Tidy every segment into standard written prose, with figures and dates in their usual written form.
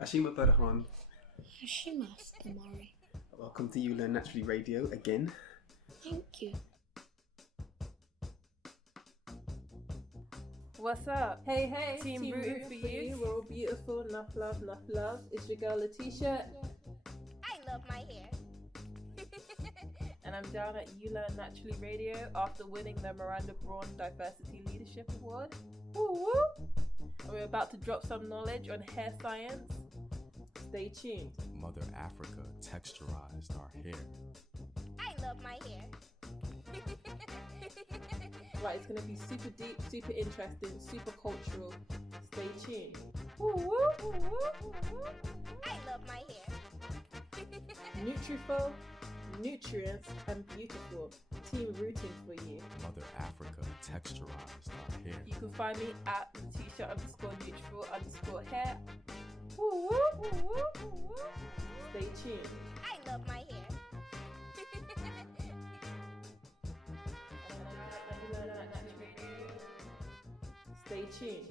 Ashima Berhan. Ashima Stamari. Welcome to You Learn Naturally Radio again. Thank you. What's up? Hey, Team rooting for you. We're all beautiful. Enough love. It's your girl Letitia. I love my hair. And I'm down at You Learn Naturally Radio after winning the Miranda Braun Diversity Leadership Award. Woo woo! And we're about to drop some knowledge on hair science. Stay tuned. Mother Africa texturized our hair. I love my hair. Right, it's going to be super deep, super interesting, super cultural. Stay tuned. Woo woo! Woo woo! Woo woo! I love my hair. Nutriful, nutrients, and beautiful. Team rooting for you. Mother Africa texturized our hair. You can find me at Letitia_neutral_hair. Woo woo! Woo woo! Woo woo! Stay tuned. I love my hair. Stay tuned.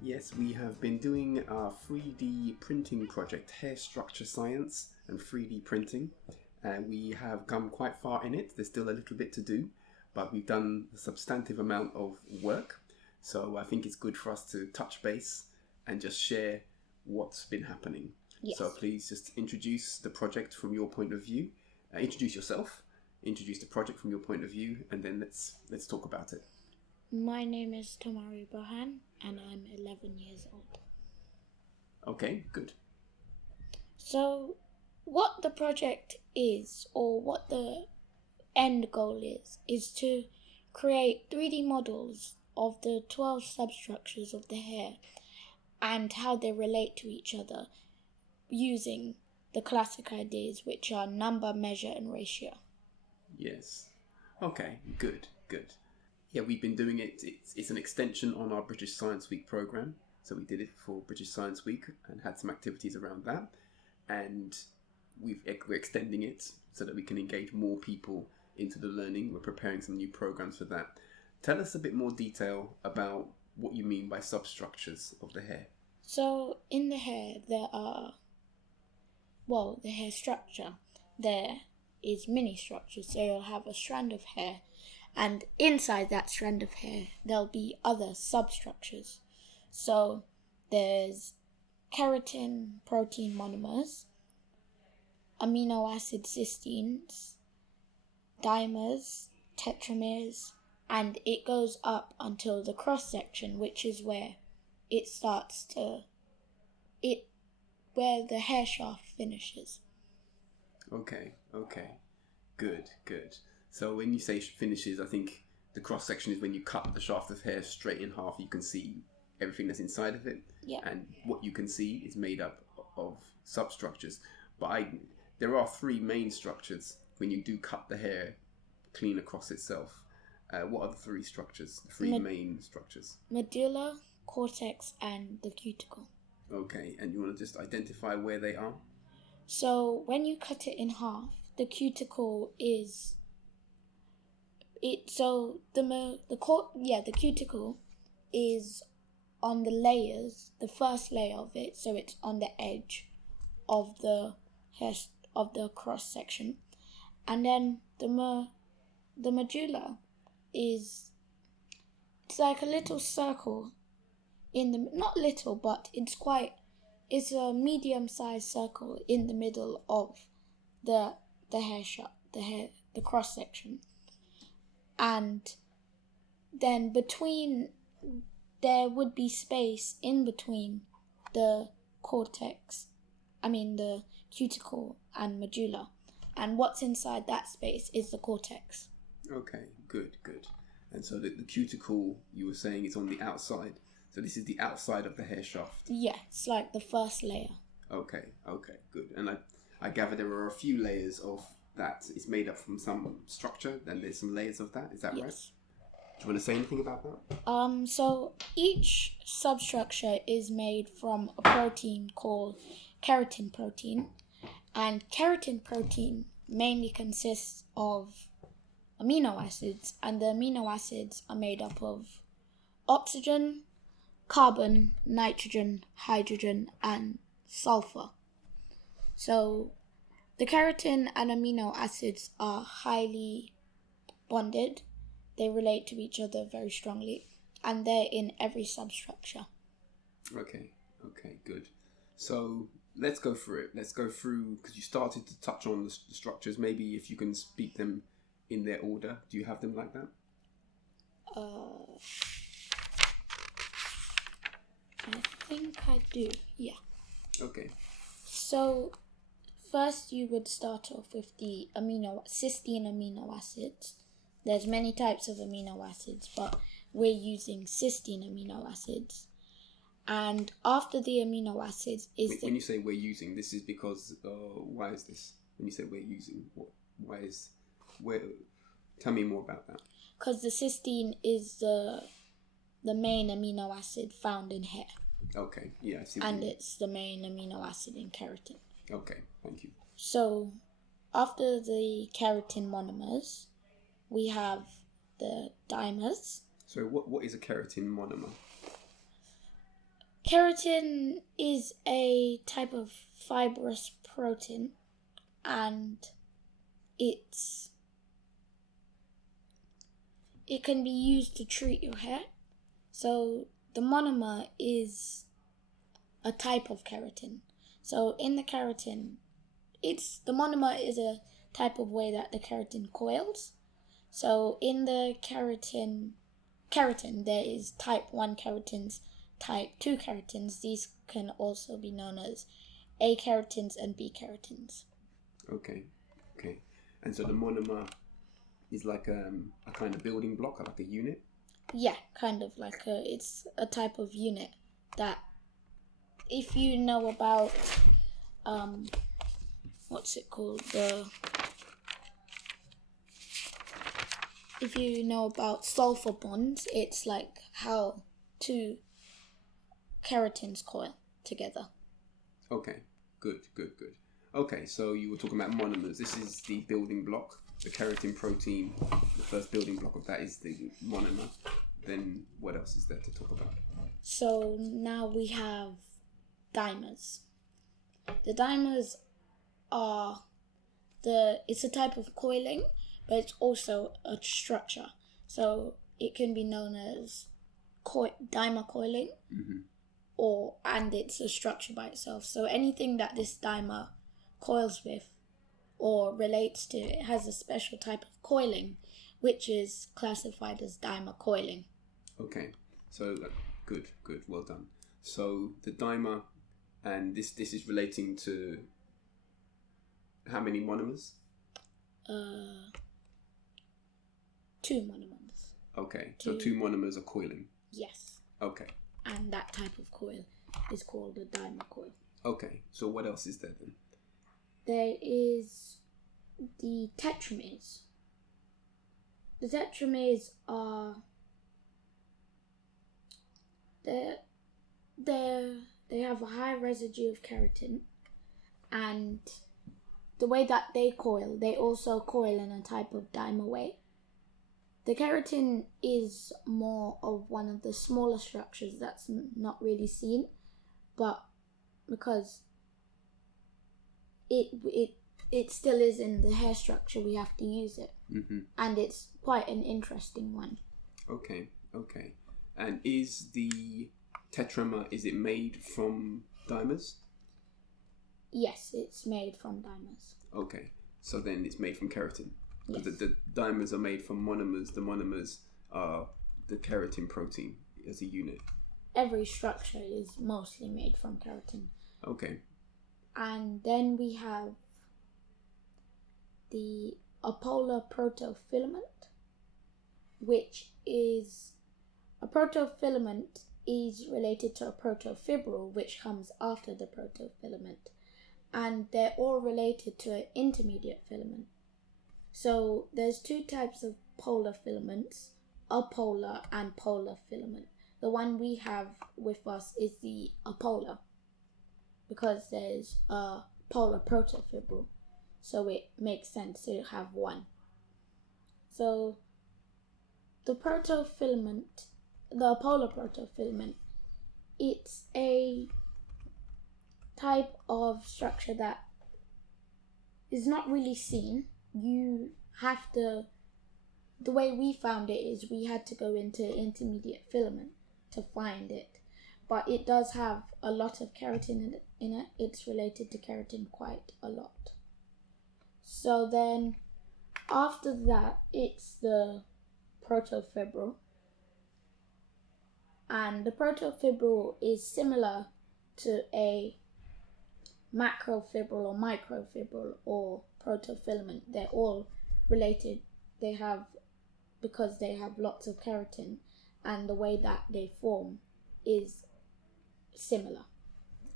Yes, we have been doing our 3D printing project, Hair Structure Science and 3D Printing. We have come quite far in it. There's still a little bit to do, but we've done a substantive amount of work. So I think it's good for us to touch base and just share what's been happening. Yes. So please just introduce the project from your point of view. Introduce yourself. Introduce the project from your point of view, and then let's talk about it. My name is Tomari Berhan and I'm 11 years old. Okay, good. So, what the project is, or what the end goal is to create 3D models of the 12 substructures of the hair and how they relate to each other using the classic ideas, which are number, measure, and ratio. Yes. Okay, good. Yeah, we've been doing it. It's an extension on our British Science Week program. So we did it for British Science Week and had some activities around that. And we're extending it so that we can engage more people into the learning. We're preparing some new programs for that. Tell us a bit more detail about what you mean by substructures of the hair. So, in the hair, there are, the hair structure, there is mini structures. So you'll have a strand of hair, and inside that strand of hair, there'll be other substructures. So there's keratin protein monomers, amino acid cysteines, dimers, tetramers, and it goes up until the cross section, which is where it starts to, where the hair shaft finishes. Okay. Good. So when you say finishes, I think the cross section is when you cut the shaft of hair straight in half. You can see everything that's inside of it. Yeah. And what you can see is made up of substructures. But there are three main structures when you do cut the hair clean across itself. What are the three structures? The three main structures? Medulla, cortex, and the cuticle. Okay, and you want to just identify where they are? So when you cut it in half, the cuticle is the cuticle is on the layers, the first layer of it, so it's on the edge of the hair of the cross section, and then the medulla it's like a little circle in the, not little, but it's a medium-sized circle in the middle of the hair shaft, the cross section. And then there would be space in between the the cuticle and medulla. And what's inside that space is the cortex. Okay, good. And so the cuticle, you were saying, is on the outside. So this is the outside of the hair shaft. Yeah, it's like the first layer. Okay, good. And I gather there are a few layers of that. It's made up from some structure, then there's some layers of that. Is that right? Yes. Do you want to say anything about that? So each substructure is made from a protein called keratin protein. And keratin protein mainly consists of amino acids, and the amino acids are made up of oxygen, carbon, nitrogen, hydrogen, and sulfur. So the keratin and amino acids are highly bonded. They relate to each other very strongly, and they're in every substructure. Okay, good. So let's go through it. Let's go through, because you started to touch on the structures. Maybe if you can speak them in their order. Do you have them like that? I think I do, yeah. Okay. So first you would start off with the cysteine amino acids. There's many types of amino acids, but we're using cysteine amino acids. And after the amino acids is when you say we're using, this is because why is this? When you say we're using, tell me more about that. Because the cysteine is the main amino acid found in hair. Okay, yeah, I see. And it's the main amino acid in keratin. Okay, thank you. So after the keratin monomers, we have the dimers. So what is a keratin monomer? Keratin is a type of fibrous protein, and it can be used to treat your hair. So the monomer is a type of keratin. So in the keratin, the monomer is a type of way that the keratin coils. So in the keratin there is type 1 keratins, type 2 keratins. These can also be known as A keratins and B keratins. Okay. And so the monomer is like a kind of building block, like a unit? Yeah, kind of like it's a type of unit that, if you know about, what's it called? If you know about sulfur bonds, it's like how two keratins coil together. Okay, good. Okay, so you were talking about monomers. This is the building block, the keratin protein. The first building block of that is the monomer. Then what else is there to talk about? So now we have dimers. The dimers are it's a type of coiling, but it's also a structure. So it can be known as dimer coiling, and it's a structure by itself. So anything that this dimer coils with or relates to, it has a special type of coiling, which is classified as dimer coiling. Okay, so good, well done. So the dimer, and this is relating to how many monomers? 2 monomers. Okay, so 2 monomers are coiling. Yes. Okay. And that type of coil is called a dimer coil. Okay, so what else is there then? There is the tetramers. The tetramers are they have a high residue of keratin, and the way that they coil, they also coil in a type of dimer way. The keratin is more of one of the smaller structures that's not really seen, but because it still is in the hair structure, we have to use it. And it's quite an interesting one. Okay. And is the tetramer, is it made from dimers? Yes, it's made from dimers. Okay, so then it's made from keratin. Yes. The dimers are made from monomers. The monomers are the keratin protein as a unit. Every structure is mostly made from keratin. Okay. And then we have the apolar protofilament, which is a protofilament is related to a protofibril, which comes after the protofilament, and they're all related to an intermediate filament. So there's 2 types of polar filaments, apolar and polar filament. The one we have with us is the apolar, because there's a polar protofibril, so it makes sense to have one. So the protofilament, the polar protofilament, it's a type of structure that is not really seen. You have to, the way we found it is we had to go into intermediate filament to find it. But it does have a lot of keratin in it. It's related to keratin quite a lot. So then after that, it's the protofibril. And the protofibril is similar to a macrofibril or microfibril or protofilament. They're all related. Because they have lots of keratin, and the way that they form is similar.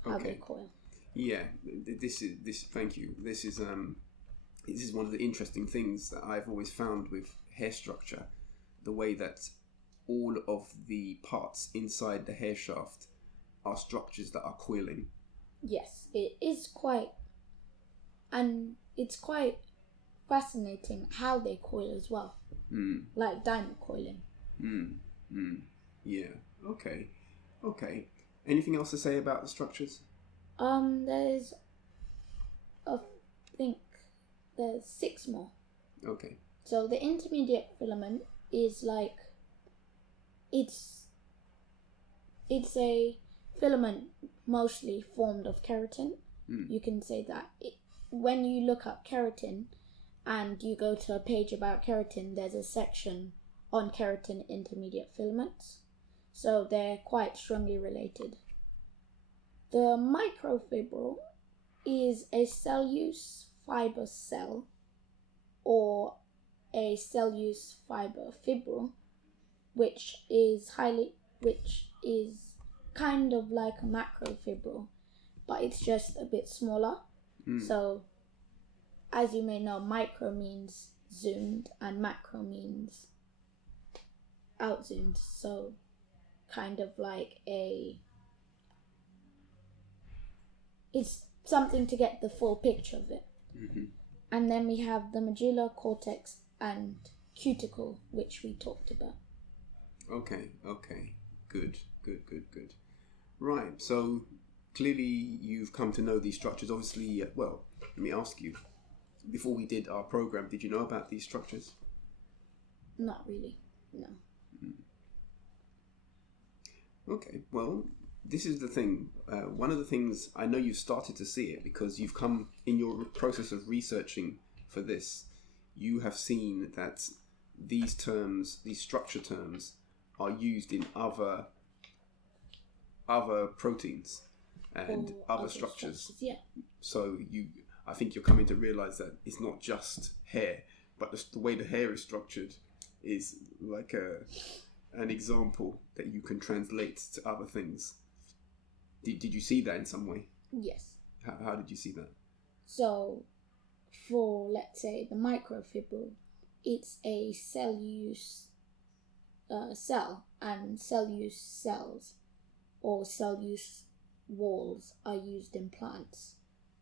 How they coil. Yeah, this is. Thank you. This is one of the interesting things that I've always found with hair structure, the way that all of the parts inside the hair shaft are structures that are coiling. Yes, it is quite, and it's quite fascinating how they coil as well. Like diamond coiling. Yeah. Okay. Anything else to say about the structures? There's, I think, there's 6 more. Okay. So the intermediate filament is like, it's a filament mostly formed of keratin. You can say that. When you look up keratin and you go to a page about keratin, there's a section on keratin intermediate filaments. So they're quite strongly related. The microfibril is a cellulose fiber cell or a cellulose fiber fibril, which is kind of like a macrofibril, but it's just a bit smaller. So, as you may know, micro means zoomed and macro means outzoomed. So, kind of like it's something to get the full picture of it. And then we have the medulla, cortex, and cuticle, which we talked about. Okay. Good. Right, so clearly you've come to know these structures. Obviously, well, let me ask you, before we did our program, did you know about these structures? Not really, no. Okay, well, this is the thing. One of the things, I know you've started to see it because you've come, in your process of researching for this, you have seen that these terms, these structure terms, are used in other proteins and other structures. Yeah. So I think you're coming to realize that it's not just hair, but the way the hair is structured is like an example that you can translate to other things. Did you see that in some way? Yes. How did you see that? So, for, let's say, the microfibril, it's a cellulose cell, and cellulose cells or cellulose walls are used in plants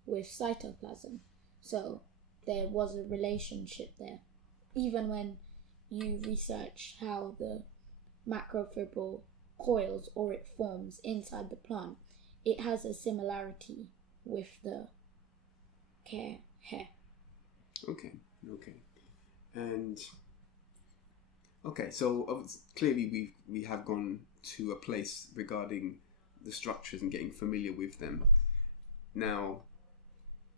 with cytoplasm. So there was a relationship there. Even when you research how the macrofibril coils or it forms inside the plant, it has a similarity with the hair. Okay. And okay, so clearly we have gone to a place regarding the structures and getting familiar with them. Now,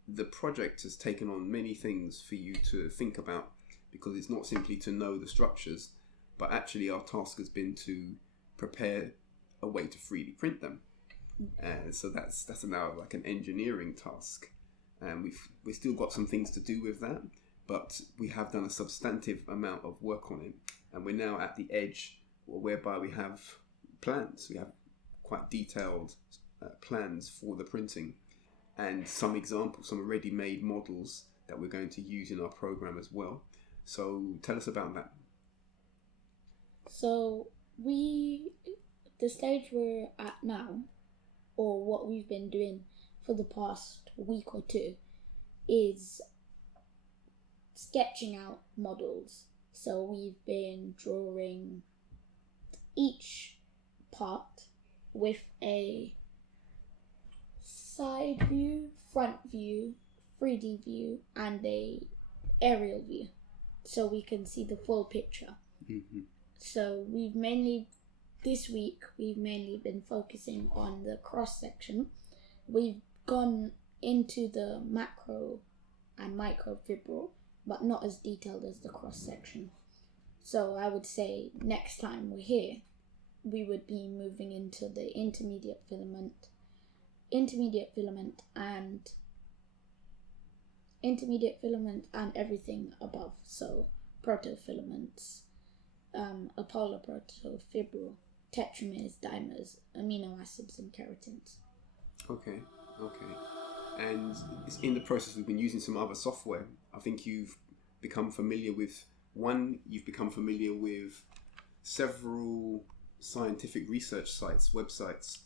the project has taken on many things for you to think about, because it's not simply to know the structures, but actually our task has been to prepare a way to 3D print them. And so that's now like an engineering task, and we've still got some things to do with that, but we have done a substantive amount of work on it, and we're now at the edge whereby we have plans. We have quite detailed plans for the printing, and some examples, some ready-made models that we're going to use in our program as well. So tell us about that. So the stage we're at now, or what we've been doing for the past week or two, is sketching out models. So we've been drawing each part with a side view, front view, 3D view, and a aerial view, so we can see the full picture. Mm-hmm. So this week we've mainly been focusing on the cross section. We've gone into the macro and micro fibril, but not as detailed as the cross section. So I would say next time we're here, we would be moving into the intermediate filament and everything above. So protofilaments, apolar protofibril, tetramers, dimers, amino acids, and keratins. Okay. And it's in the process we've been using some other software. I think you've become familiar with several scientific research sites, websites.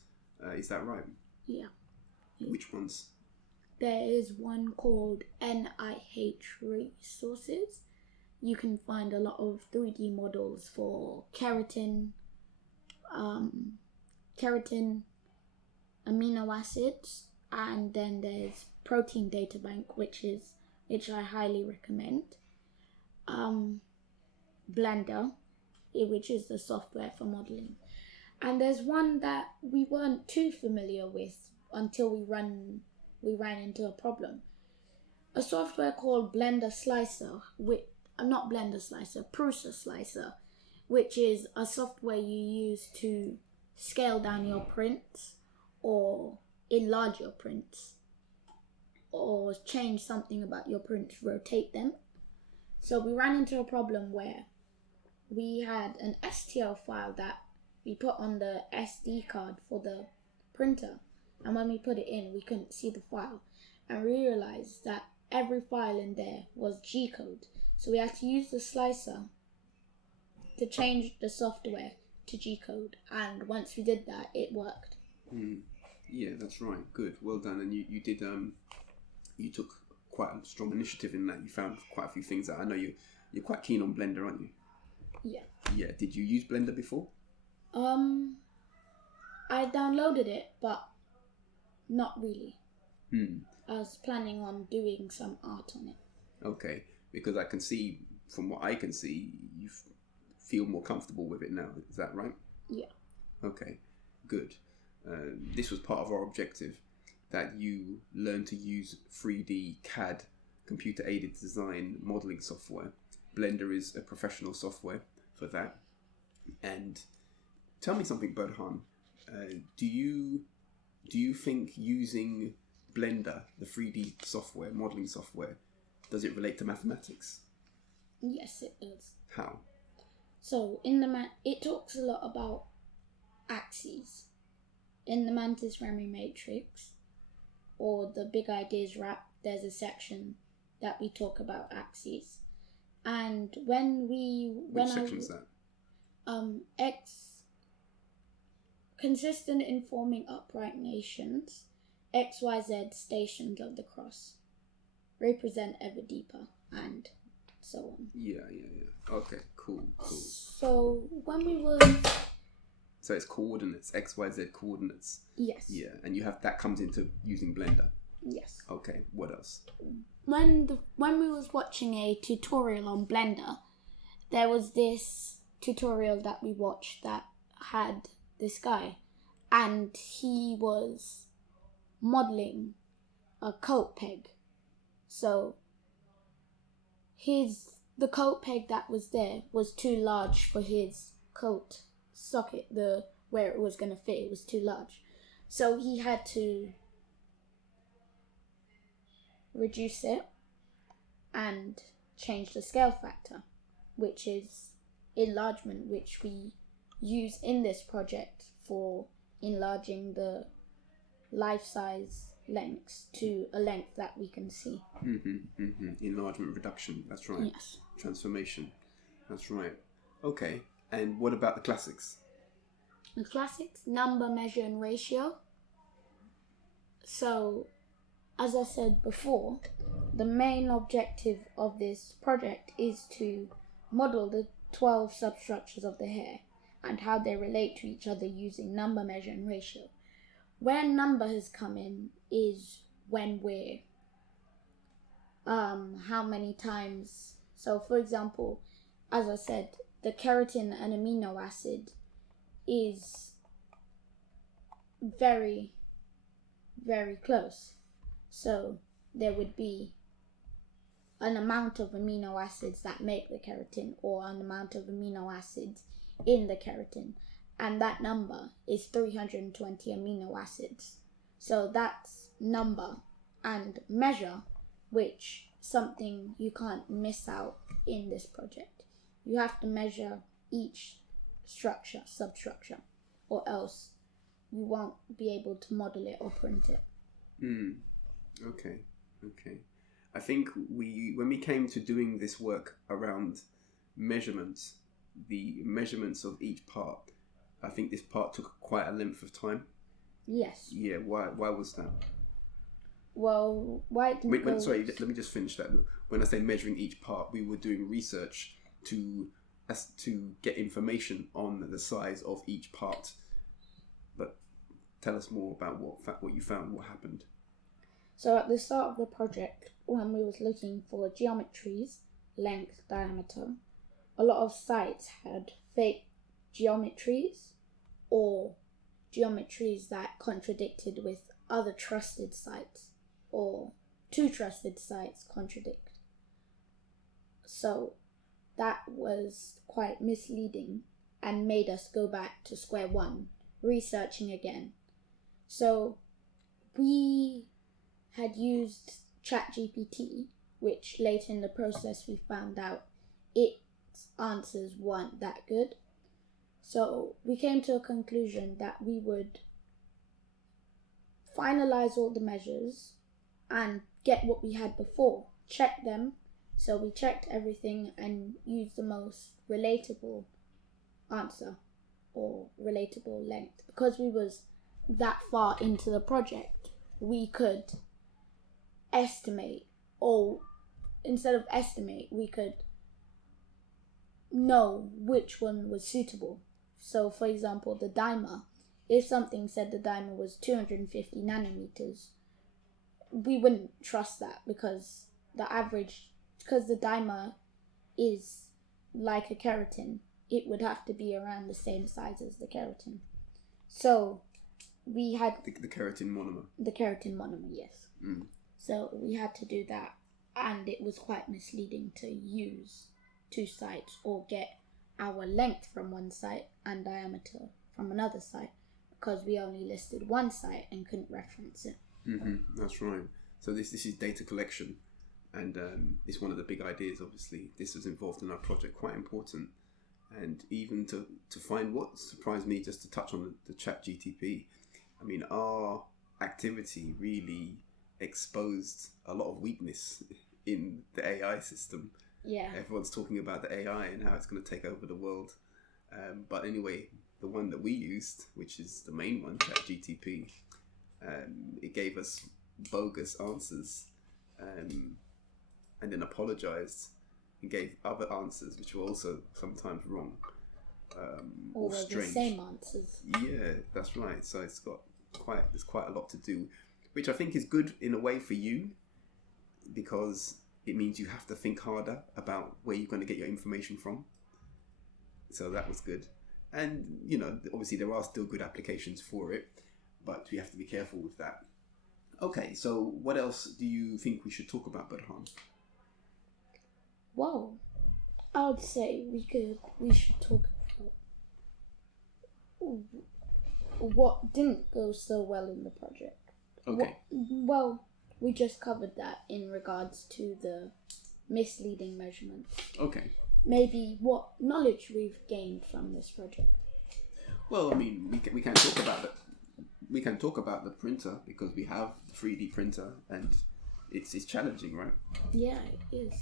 Is that right? Yeah. Which ones? There is one called NIH Resources. You can find a lot of 3D models for keratin, amino acids, and then there's Protein Data Bank, which I highly recommend. Blender, which is the software for modeling. And there's one that we weren't too familiar with until we ran into a problem. A software called Prusa Slicer, which is a software you use to scale down your prints or enlarge your prints or change something about your prints, rotate them. So we ran into a problem where we had an STL file that we put on the SD card for the printer, and when we put it in, we couldn't see the file, and we realized that every file in there was G-code. So we had to use the slicer to change the software to G-code, and once we did that, it worked. Yeah, that's right. Good, well done. And you did you took quite a strong initiative in that. You found quite a few things that I know you're quite keen on Blender, aren't you? Yeah. Yeah. Did you use Blender before? I downloaded it, but not really. I was planning on doing some art on it. Okay, because I can see, from what I can see, you feel more comfortable with it now. Is that right? Yeah. Okay, good. This was part of our objective, that you learn to use 3D CAD, computer-aided design modeling software. Blender is a professional software for that. And tell me something, Berhan. Do you think using Blender, the 3D software, modeling software, does it relate to mathematics? Yes, it does. How? So it talks a lot about axes. In the Mantis Rami matrix, or the Big Ideas Wrap, there's a section that we talk about axes. And Which section is that? Consistent in forming upright nations, XYZ stations of the cross, represent ever deeper, and so on. Yeah. Okay, cool. So when we were... So it's coordinates, XYZ coordinates. Yes. Yeah, and you have that comes into using Blender. Yes. Okay, what else? When we was watching a tutorial on Blender, there was this tutorial that we watched that had this guy, and he was modeling a coat peg. So the coat peg that was there was too large for his coat socket, where it was going to fit. It was too large, so he had to reduce it and change the scale factor, which is enlargement, which we use in this project for enlarging the life-size lengths to a length that we can see. Enlargement reduction, that's right. Yes. Transformation, that's right. Okay, and what about the classics? The classics, number, measure, and ratio. So, as I said before, the main objective of this project is to model the 12 substructures of the hair and how they relate to each other using number, measure, and ratio. where number has come in is when we're how many times. So for example, as I said, the keratin and amino acid is very, very close. So there would be an amount of amino acids that make the keratin, or an amount of amino acids in the keratin, and that number is 320 amino acids. So that's number and measure, which something you can't miss out in this project. You have to measure each structure, substructure, or else you won't be able to model it or print it. Okay. I think when we came to doing this work around measurements, the measurements of each part, I think this part took quite a length of time. Yes. Yeah. Why was that? Well, why didn't Sorry, let me just finish that. When I say measuring each part, we were doing research to get information on the size of each part. But tell us more about what you found, what happened. So at the start of the project, when we was looking for geometries, length, diameter, a lot of sites had fake geometries or geometries that contradicted with other trusted sites, or two trusted sites contradict. So that was quite misleading and made us go back to square one, researching again. So we had used ChatGPT, which later in the process we found out its answers weren't that good. So we came to a conclusion that we would finalize all the measures and get what we had before, check them. So we checked everything and used the most relatable answer or relatable length. Because we was that far into the project, we could estimate, or instead of estimate, we could know which one was suitable. So for example, the dimer, if something said the dimer was 250 nanometers, we wouldn't trust that, because the dimer is like a keratin, it would have to be around the same size as the keratin. So we had the keratin monomer. The keratin monomer, yes. So we had to do that, and it was quite misleading to use two sites or get our length from one site and diameter from another site, because we only listed one site and couldn't reference it. That's right. So this is data collection, and it's one of the big ideas. Obviously, this was involved in our project, quite important. And even to find what surprised me, just to touch on the ChatGTP, I mean, our activity really exposed a lot of weakness in the AI system. Yeah. Everyone's talking about the AI and how it's going to take over the world. But anyway, the one that we used, which is the main one, ChatGTP, it gave us bogus answers, and then apologized and gave other answers which were also sometimes wrong, or strange. The same answers. Yeah, that's right. So there's quite a lot to do, which I think is good in a way for you, because it means you have to think harder about where you're going to get your information from. So that was good. And, obviously there are still good applications for it, but we have to be careful with that. Okay, so what else do you think we should talk about, Berhan? Well, I would say we should talk about what didn't go so well in the project. Okay. We just covered that in regards to the misleading measurements. Okay. Maybe what knowledge we've gained from this project. Well, I mean, we can talk about it. We can talk about the printer, because we have the 3D printer, and it's challenging, right? Yeah, it is.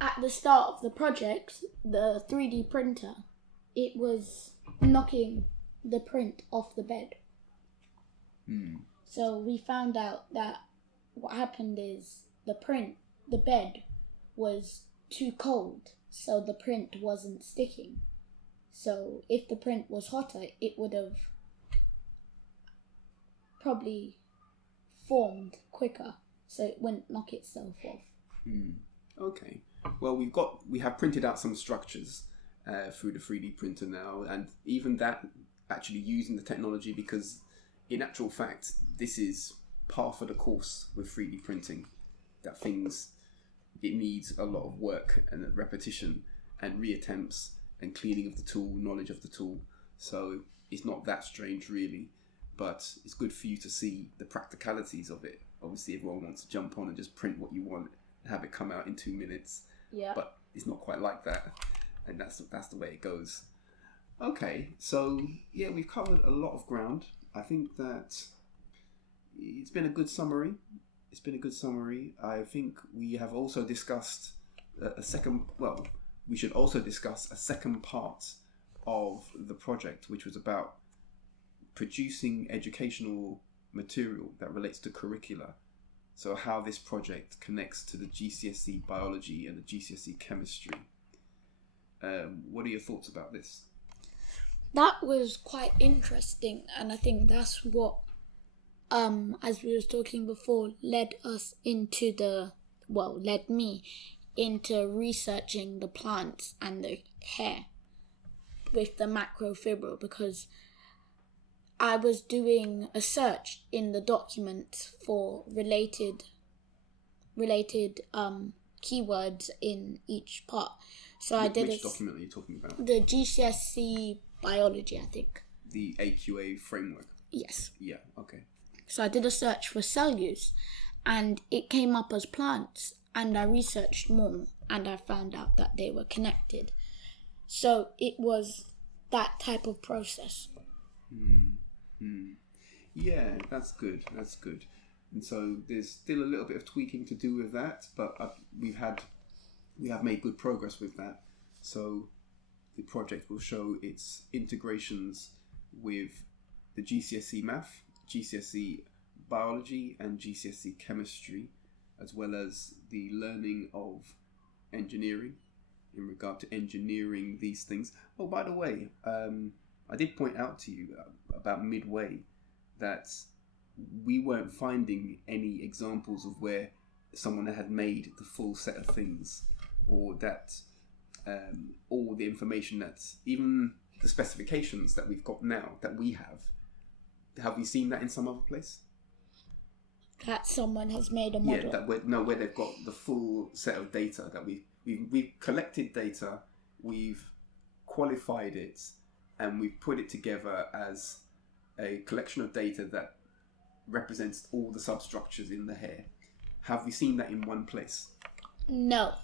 At the start of the project, the 3D printer, it was knocking the print off the bed. So we found out that what happened is the bed was too cold, so the print wasn't sticking. So if the print was hotter, it would have probably formed quicker, so it wouldn't knock itself off. Okay. Well, we have printed out some structures through the 3D printer now, and even that actually using the technology, because in actual fact, this is par for the course with 3D printing. That it needs a lot of work and repetition and reattempts and cleaning of the tool, knowledge of the tool. So it's not that strange really, but it's good for you to see the practicalities of it. Obviously everyone wants to jump on and just print what you want and have it come out in 2 minutes. Yeah. But it's not quite like that. And that's the way it goes. Okay, so yeah, we've covered a lot of ground. I think that it's been a good summary. I think we have also discussed we should also discuss a second part of the project, which was about producing educational material that relates to curricula. So how this project connects to the GCSE biology and the GCSE chemistry. What are your thoughts about this? That was quite interesting, and I think that's what, as we was talking before, led me into researching the plants and the hair with the macrofibril, because I was doing a search in the document for related keywords in each part. So I did. Which document are you talking about? The GCSE biology, I think. The AQA framework. Yes. Yeah. Okay. So I did a search for cell use, and it came up as plants, and I researched more, and I found out that they were connected. So it was that type of process. Yeah, that's good. And so there's still a little bit of tweaking to do with that, but we have made good progress with that. So the project will show its integrations with the GCSE math, GCSE biology and GCSE chemistry, as well as the learning of engineering in regard to engineering these things. Oh, by the way, I did point out to you about midway that we weren't finding any examples of where someone had made the full set of things, or that all the information that's even the specifications that we've got now that we have we seen that in some other place? That someone has made a model. Yeah, where they've got the full set of data, that we've collected data, we've qualified it, and we've put it together as a collection of data that represents all the substructures in the hair. Have we seen that in one place? No,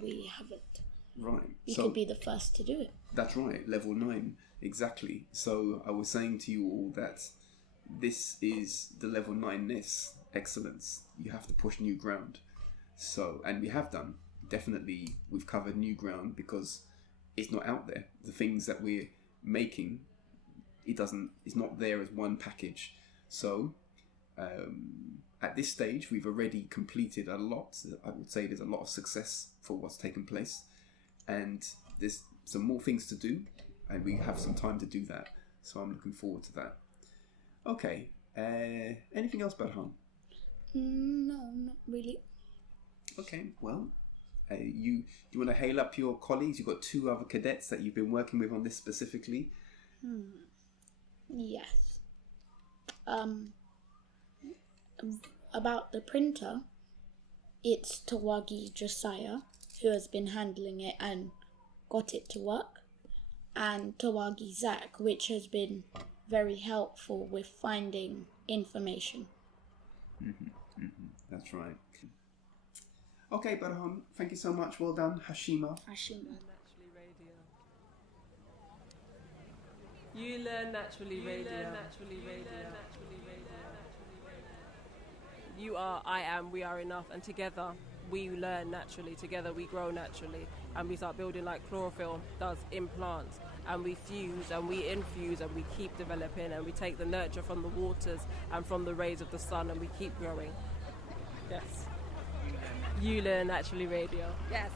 we haven't. Right. You could be the first to do it. That's right, level 9, exactly. So I was saying to you all that this is the level 9-ness excellence. You have to push new ground. So, and we have done. Definitely we've covered new ground because it's not out there. The things that we're making, it's not there as one package. So at this stage we've already completed a lot. I would say there's a lot of success for what's taken place, and there's some more things to do, and we have some time to do that, so I'm looking forward to that. Okay, anything else, Berhan? No, not really. Okay, well, you want to hail up your colleagues? You've got 2 other cadets that you've been working with on this specifically. Yes. About the printer, it's Tawagi Josiah who has been handling it and got it to work, and Tawagi Zach, which has been very helpful with finding information. That's right. Okay, Berhan, thank you so much. Well done, Hashima. Naturally Radio. You learn naturally radio. You are, I am, we are enough, and together we learn naturally, together we grow naturally, and we start building like chlorophyll does in plants, and we fuse and we infuse and we keep developing, and we take the nurture from the waters and from the rays of the sun, and we keep growing. Yes. You learn naturally radio. Yes.